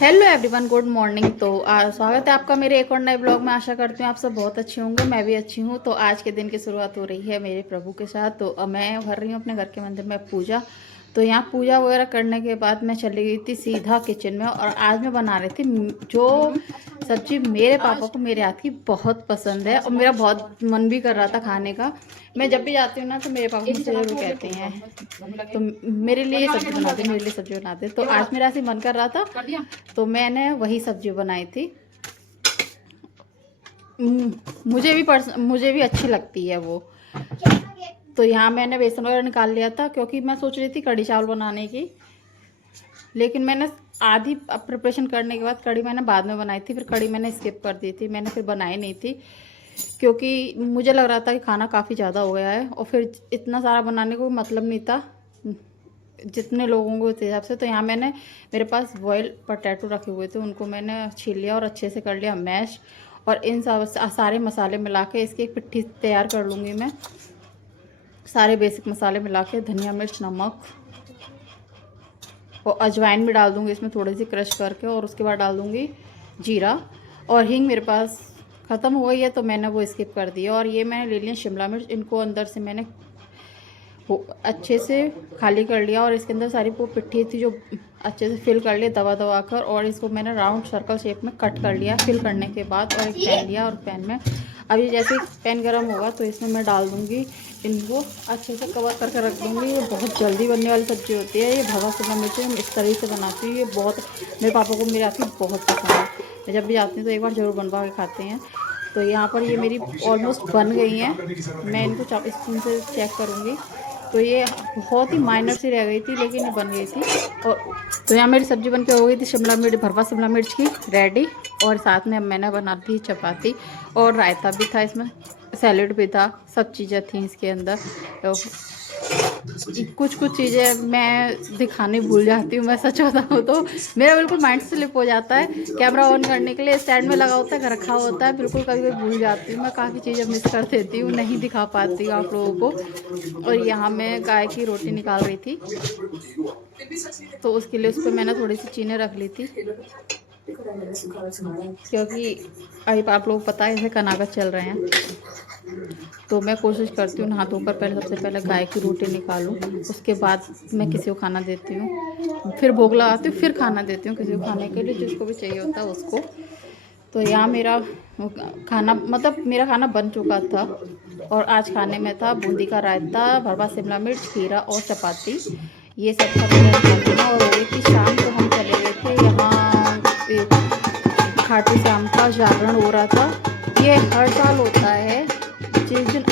Hello everyone, good morning. तो स्वागत है आपका मेरे एक और नए ब्लॉग में। आशा करती हूँ आप सब बहुत अच्छे होंगे, मैं भी अच्छी हूँ। तो आज के दिन की शुरुआत हो रही है मेरे प्रभु के साथ। तो मैं कर रही हूँ अपने घर के मंदिर में पूजा। तो यहाँ पूजा वगैरह करने के बाद मैं चली गई थी सीधा किचन में, और आज मैं बना रही थी जो सब्जी मेरे पापा को मेरे हाथ की बहुत पसंद है, और मेरा बहुत मन भी कर रहा था खाने का। मैं जब भी जाती हूँ ना तो मेरे पापा मुझसे जरूर कहते हैं तो मेरे लिए सब्जी बनाते, मेरे लिए सब्जी बनाते। तो आज मेरा ऐसे मन कर रहा था तो मैंने वही सब्जी बनाई थी। मुझे भी अच्छी लगती है वो। तो यहाँ मैंने बेसन वगैरह निकाल लिया था, क्योंकि मैं सोच रही थी कढ़ी चावल बनाने की। लेकिन मैंने आधी प्रिपरेशन करने के बाद कढ़ी मैंने बाद में बनाई थी, फिर कढ़ी मैंने स्किप कर दी थी, मैंने फिर बनाई नहीं थी, क्योंकि मुझे लग रहा था कि खाना काफ़ी ज़्यादा हो गया है, और फिर इतना सारा बनाने को मतलब नहीं था जितने लोगों को उस हिसाब से। तो यहाँ मैंने, मेरे पास बॉयल पोटैटो रखे हुए थे, उनको मैंने छील लिया और अच्छे से कर लिया मैश। और इन सब सारे मसाले मिला के इसकी एक पिट्ठी तैयार कर लूँगी मैं। सारे बेसिक मसाले मिला के धनिया, मिर्च, नमक और अजवाइन भी डाल दूँगी इसमें थोड़ी सी क्रश करके, और उसके बाद डाल दूँगी जीरा और हींग। मेरे पास ख़त्म हो गई है तो मैंने वो स्किप कर दिया। और ये मैंने ले लिया शिमला मिर्च, इनको अंदर से मैंने अच्छे से खाली कर लिया, और इसके अंदर सारी वो पिट्ठी थी जो अच्छे से फिल कर लिया दबा दबा कर, और इसको मैंने राउंड सर्कल शेप में कट कर लिया फिल करने के बाद। और एक पैन लिया, और पैन में अभी जैसे पैन गर्म होगा तो इसमें मैं डाल दूँगी इनको, अच्छे से कवर करके रख दूँगी। ये बहुत जल्दी बनने वाली सब्ज़ी होती है। ये भरवा शिमला मिर्च मैं इस तरीके से बनाती हूँ, ये बहुत मेरे पापा को मेरे हाथ की बहुत पसंद है। मैं जब भी जाती हूँ तो एक बार ज़रूर बनवा के खाते हैं। तो यहाँ पर ये मेरी ऑलमोस्ट बन गई हैं। मैं इनको स्पून से चेक करूँगी। तो ये बहुत ही माइनर सी रह गई थी, लेकिन ये बन गई थी। और तो यहाँ मेरी सब्ज़ी बनके हो गई थी शिमला मिर्च, भरवा शिमला मिर्च की रेडी। और साथ में मैंने बना दी चपाती, और रायता भी था इसमें, सैलेड भी था, सब चीज़ें थी इसके अंदर। तो कुछ कुछ चीज़ें मैं दिखाने भूल जाती हूँ, मैं सच बताऊँ तो मेरा बिल्कुल माइंड स्लिप हो जाता है। कैमरा ऑन करने के लिए स्टैंड में लगा होता है, रखा होता है, बिल्कुल कभी कभी भूल जाती हूँ। मैं काफ़ी चीज़ें मिस कर देती हूँ, नहीं दिखा पाती हूँ आप लोगों को। और यहाँ मैं गाय की रोटी निकाल रही थी, तो उसके लिए उस पर मैंने थोड़ी सी चीनी रख ली थी, क्योंकि अभी आप लोग पता है ऐसे कनागत चल रहे हैं। तो मैं कोशिश करती हूँ नहा धोकर पहले, सबसे पहले गाय की रोटी निकालूं, उसके बाद मैं किसी को खाना देती हूँ, फिर भोग लगाती हूँ, फिर खाना देती हूँ किसी को खाने के लिए, जिसको भी चाहिए होता है उसको। तो यहाँ मेरा खाना, मतलब मेरा खाना बन चुका था। और आज खाने में था बूंदी का रायता, भरवा शिमला मिर्च, खीरा और चपाती। ये सब था मेरा खाना। और हो गई थी शाम, तो हम चले गए थे यहाँ खाटू श्याम का जागरण हो रहा था। ये हर साल होता है। जिस दिन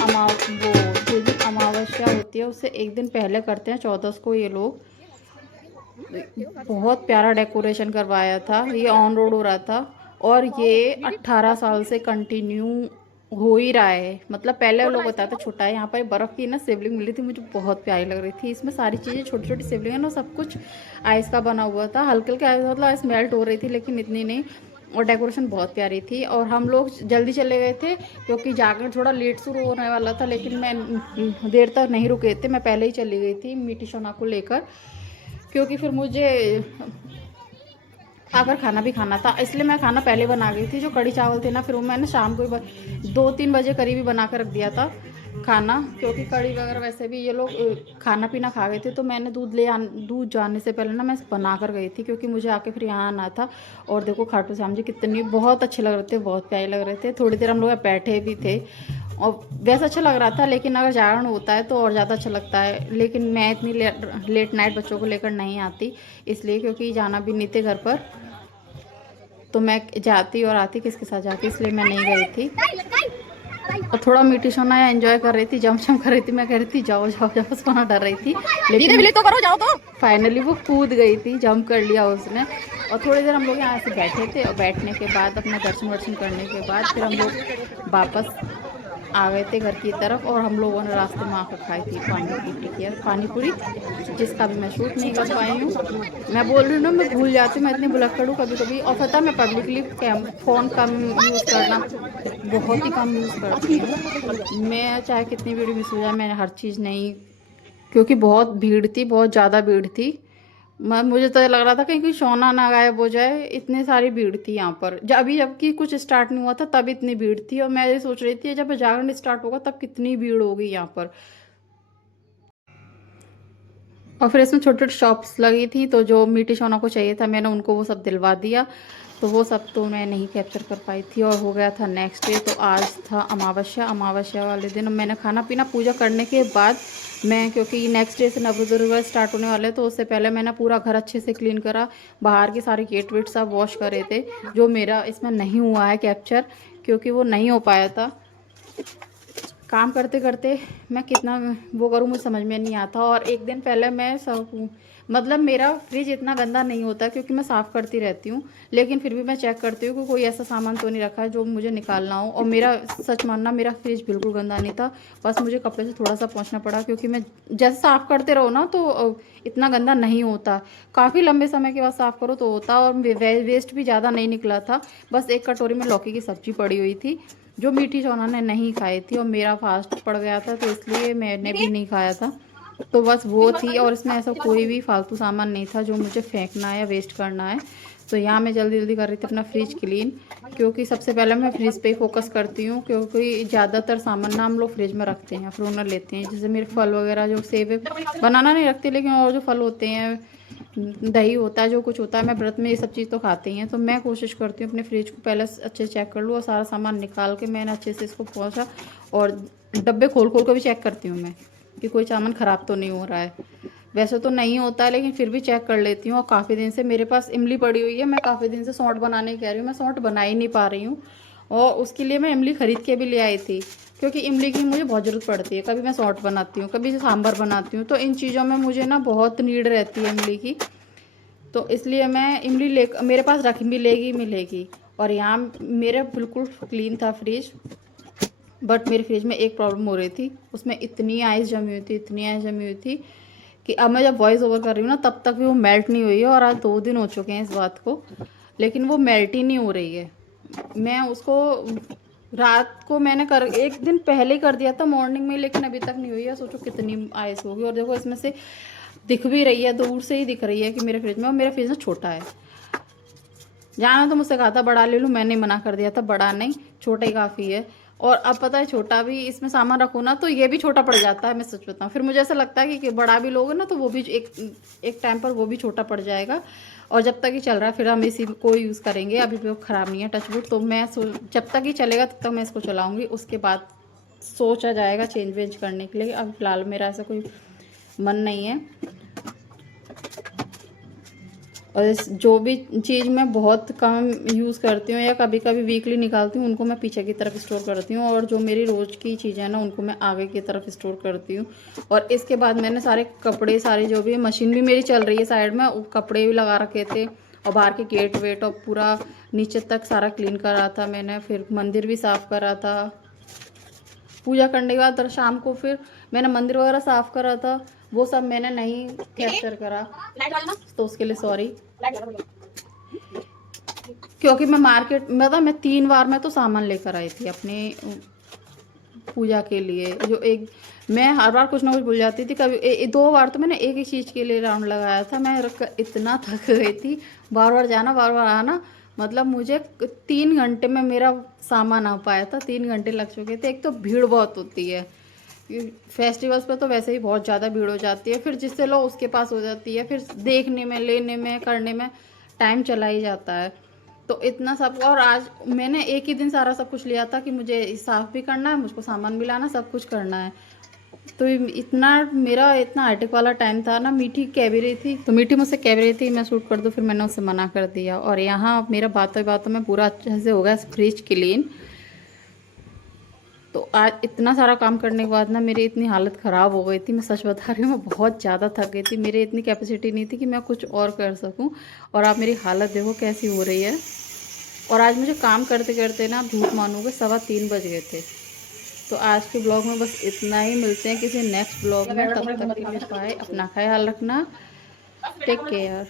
अमावस्या होती है उससे एक दिन पहले करते हैं, 14 को। ये लोग बहुत प्यारा डेकोरेशन करवाया था, ये ऑन रोड हो रहा था, और ये 18 साल से कंटिन्यू हो ही रहा है। मतलब पहले लोग बताते थे छोटा है। यहाँ पर बर्फ़ की ना शिवलिंग मिली थी, मुझे बहुत प्यारी लग रही थी। इसमें सारी चीज़ें छोटी छोटी शिवलिंग है ना, सब कुछ आइस का बना हुआ था, हल्के हल्के आइस, मतलब आइस मेल्ट हो रही थी, लेकिन इतनी नहीं। और डेकोरेशन बहुत प्यारी थी। और हम लोग जल्दी चले गए थे, क्योंकि जाकर थोड़ा लेट शुरू होने वाला था, लेकिन मैं देर तक नहीं रुके थे, मैं पहले ही चली गई थी मीठी सोना को लेकर, क्योंकि फिर मुझे आकर खाना भी खाना था, इसलिए मैं खाना पहले बना गई थी। जो कढ़ी चावल थे ना, फिर वो मैंने शाम को 2-3 बजे करीब ही बना कर रख दिया था खाना, क्योंकि कढ़ी वगैरह वैसे भी ये लोग खाना पीना खा गए थे। तो मैंने दूध जाने से पहले ना मैं बना कर गई थी, क्योंकि मुझे आके फिर यहाँ आना था। और देखो खाटू श्याम जी कितनी बहुत अच्छे लग रहे थे, बहुत प्यारे लग रहे थे। थोड़ी देर हम लोग बैठे भी थे, और वैसे अच्छा लग रहा था, लेकिन अगर जागरण होता है तो और ज़्यादा अच्छा लगता है। लेकिन मैं इतनी लेट नाइट बच्चों को लेकर नहीं आती, इसलिए, क्योंकि जाना भी नहीं थे घर पर, तो मैं जाती और आती किसके साथ जाती, इसलिए मैं नहीं गई थी। और थोड़ा मीठी सोना एंजॉय कर रही थी, जम कर रही थी। मैं कह रही थी जाओ जाओ जाओ, सोना डर रही थी, लेकिन तो करो, जाओ तो फाइनली वो कूद गई थी, जंप कर लिया उसने। और थोड़ी देर हम लोग यहाँ से बैठे थे, और बैठने के बाद अपना दर्शन वर्शन करने के बाद फिर हम लोग वापस आ गए थे घर की तरफ। और हम लोगों ने रास्ते में आकर खाई थी पानी पूरी, जिसका भी मैं शूट नहीं कर पाई हूँ। मैं बोल रही हूँ ना, मैं भूल जाती हूँ, मैं इतनी भुलक्कड़ हूँ कभी कभी। और पता मैं पब्लिकली फ़ोन कम यूज़ करना, बहुत ही कम यूज़ करती हूँ मैं। चाहे कितनी वीडियो मिस हो जाए, मैंने हर चीज़ नहीं, क्योंकि बहुत भीड़ थी, बहुत ज़्यादा भीड़ थी। मुझे तो लग रहा था कहीं कोई सोना ना गायब हो जाए, इतनी सारी भीड़ थी यहाँ पर। जबकि कुछ स्टार्ट नहीं हुआ था तब इतनी भीड़ थी, और मैं ये सोच रही थी जब जागरण स्टार्ट होगा तब कितनी भीड़ होगी यहाँ पर। और फिर इसमें छोटी छोटी शॉप्स लगी थी, तो जो मीठी सोना को चाहिए था मैंने उनको वो सब दिलवा दिया। तो वो सब तो मैं नहीं कैप्चर कर पाई थी। और हो गया था नेक्स्ट डे, तो आज था अमावस्या। अमावस्या वाले दिन मैंने खाना पीना पूजा करने के बाद मैं, क्योंकि नेक्स्ट डे से नवदुर्गा स्टार्ट होने वाले तो उससे पहले मैंने पूरा घर अच्छे से क्लीन करा, बाहर के सारे गेट वेट सब वॉश करे थे, जो मेरा इसमें नहीं हुआ है कैप्चर, क्योंकि वो नहीं हो पाया था। काम करते करते मैं कितना वो करूँ मुझे समझ में नहीं आता। और एक दिन पहले मैं सब, मतलब मेरा फ्रिज इतना गंदा नहीं होता क्योंकि मैं साफ़ करती रहती हूँ, लेकिन फिर भी मैं चेक करती हूँ कि कोई ऐसा सामान तो नहीं रखा है जो मुझे निकालना हो। और मेरा सच मानना, मेरा फ्रिज बिल्कुल गंदा नहीं था, बस मुझे कपड़े से थोड़ा सा पोंछना पड़ा, क्योंकि मैं जैसे साफ़ करते रहो ना तो इतना गंदा नहीं होता, काफ़ी लंबे समय के बाद साफ़ करो तो होता। और वेस्ट भी ज़्यादा नहीं निकला था, बस एक कटोरी में लौकी की सब्ज़ी पड़ी हुई थी जो मीठी सोना ने नहीं खाई थी, और मेरा फास्ट पड़ गया था तो इसलिए मैंने भी नहीं खाया था। तो बस वो थी, और इसमें ऐसा कोई भी फालतू सामान नहीं था जो मुझे फेंकना है या वेस्ट करना है। तो यहाँ मैं जल्दी जल्दी कर रही थी अपना फ्रिज क्लीन, क्योंकि सबसे पहले मैं फ्रिज पे ही फोकस करती हूँ, क्योंकि ज़्यादातर सामान ना हम लोग फ्रिज में रखते हैं, फिर उन्हें लेते हैं। जैसे मेरे फल वगैरह जो सेब है, बनाना नहीं रखते, लेकिन और जो फल होते हैं, दही होता है, जो कुछ होता है, मैं व्रत में ये सब चीज़ तो खाते ही हैं। तो मैं कोशिश करती हूँ अपने फ्रिज को पहले अच्छे से चेक कर लूँ, और सारा सामान निकाल के मैंने अच्छे से इसको पोंछा, और डब्बे खोल खोल कर भी चेक करती हूँ मैं कि कोई सामान ख़राब तो नहीं हो रहा है। वैसे तो नहीं होता है, लेकिन फिर भी चेक कर लेती हूँ। और काफ़ी दिन से मेरे पास इमली पड़ी हुई है, मैं काफ़ी दिन से सौंठ बनाने कह रही हूँ, मैं सौंठ बना ही नहीं पा रही हूँ। और उसके लिए मैं इमली ख़रीद के भी ले आई थी, क्योंकि इमली की मुझे बहुत ज़रूरत पड़ती है। कभी मैं सौंठ बनाती हूँ, कभी सांभर बनाती हूँ, तो इन चीज़ों में मुझे ना बहुत नीड रहती है इमली की। तो इसलिए मैं इमली ले, मेरे पास रख मिलेगी मिलेगी। और यहाँ मेरा बिल्कुल क्लीन था फ्रिज, बट मेरे फ्रिज में एक प्रॉब्लम हो रही थी, उसमें इतनी आइस जमी हुई थी, इतनी आइस जमी हुई थी कि अब मैं जब वॉइस ओवर कर रही हूँ ना तब तक भी वो मेल्ट नहीं हुई है। और आज 2 दिन हो चुके हैं इस बात को, लेकिन वो मेल्ट ही नहीं हो रही है। मैं उसको रात को मैंने कर एक दिन पहले ही कर दिया था मॉर्निंग में, लेकिन अभी तक नहीं हुई है। सोचो कितनी आइस होगी। और देखो इसमें से दिख भी रही है, दूर से ही दिख रही है कि मेरे फ्रिज में, और मेरा फ्रिज ना छोटा है। जाना तो मुझसे कहा था बड़ा ले लूँ, मैंने मना कर दिया था, बड़ा नहीं छोटा ही काफ़ी है। और अब पता है छोटा भी इसमें सामान रखो ना तो ये भी छोटा पड़ जाता है, मैं सच बताऊँ। फिर मुझे ऐसा लगता है कि बड़ा भी लोगे ना तो वो भी एक टाइम पर वो भी छोटा पड़ जाएगा। और जब तक ये चल रहा है फिर हम इसी को यूज़ करेंगे, अभी भी वो ख़राब नहीं है टचवुड। तो मैं जब तक ये चलेगा तब तक मैं इसको चलाऊँगी, उसके बाद सोचा जाएगा चेंज वेंज करने के लिए। अभी फ़िलहाल मेरा ऐसा कोई मन नहीं है। और जो भी चीज़ मैं बहुत कम यूज़ करती हूँ या कभी कभी वीकली निकालती हूँ, उनको मैं पीछे की तरफ स्टोर करती हूँ, और जो मेरी रोज़ की चीज़ें हैं ना उनको मैं आगे की तरफ स्टोर करती हूँ। और इसके बाद मैंने सारे कपड़े, सारे जो भी, मशीन भी मेरी चल रही है साइड में, कपड़े भी लगा रखे थे, और बाहर के गेट वेट और पूरा नीचे तक सारा क्लीन करा था मैंने। फिर मंदिर भी साफ़ करा था, पूजा करने के बाद शाम को फिर मैंने मंदिर वगैरह साफ़ करा था, वो सब मैंने नहीं कैप्चर करा, तो उसके लिए सॉरी। क्योंकि मैं मार्केट, मतलब मैं 3 बार मैं तो सामान लेकर आई थी अपने पूजा के लिए, जो एक, मैं हर बार कुछ ना कुछ भूल जाती थी। कभी 2 बार तो मैंने एक ही चीज़ के लिए राउंड लगाया था। मैं इतना थक गई थी, बार बार जाना बार बार आना, मतलब मुझे 3 घंटे में मेरा सामान आ पाया था, 3 घंटे लग चुके थे। एक तो भीड़ बहुत होती है फेस्टिवल्स पे, तो वैसे ही बहुत ज़्यादा भीड़ हो जाती है, फिर जिससे लो उसके पास हो जाती है, फिर देखने में, लेने में, करने में टाइम चला ही जाता है। तो इतना सब, और आज मैंने एक ही दिन सारा सब कुछ लिया था कि मुझे साफ़ भी करना है, मुझको सामान भी लाना, सब कुछ करना है। तो इतना मेरा इतना हाईटेक वाला टाइम था ना। मीठी कह भी रही थी, तो मीठी मुझसे कह भी रही थी मैं शूट कर दूँ, फिर मैंने उससे मना कर दिया। और यहाँ मेरा बातों बातों में पूरा अच्छे से हो गया फ्रिज क्लीन। तो आज इतना सारा काम करने के बाद ना मेरी इतनी हालत ख़राब हो गई थी, मैं सच बता रही हूँ, मैं बहुत ज़्यादा थक गई थी, मेरी इतनी कैपेसिटी नहीं थी कि मैं कुछ और कर सकूँ। और आप मेरी हालत देखो कैसी हो रही है। और आज मुझे काम करते करते ना, झूठ मानोगे, 3:15 बज गए थे। तो आज के ब्लॉग में बस इतना ही, मिलते हैं किसी नेक्स्ट ब्लॉग में, तब तक के लिए बाय, अपना ख्याल रखना, टेक केयर।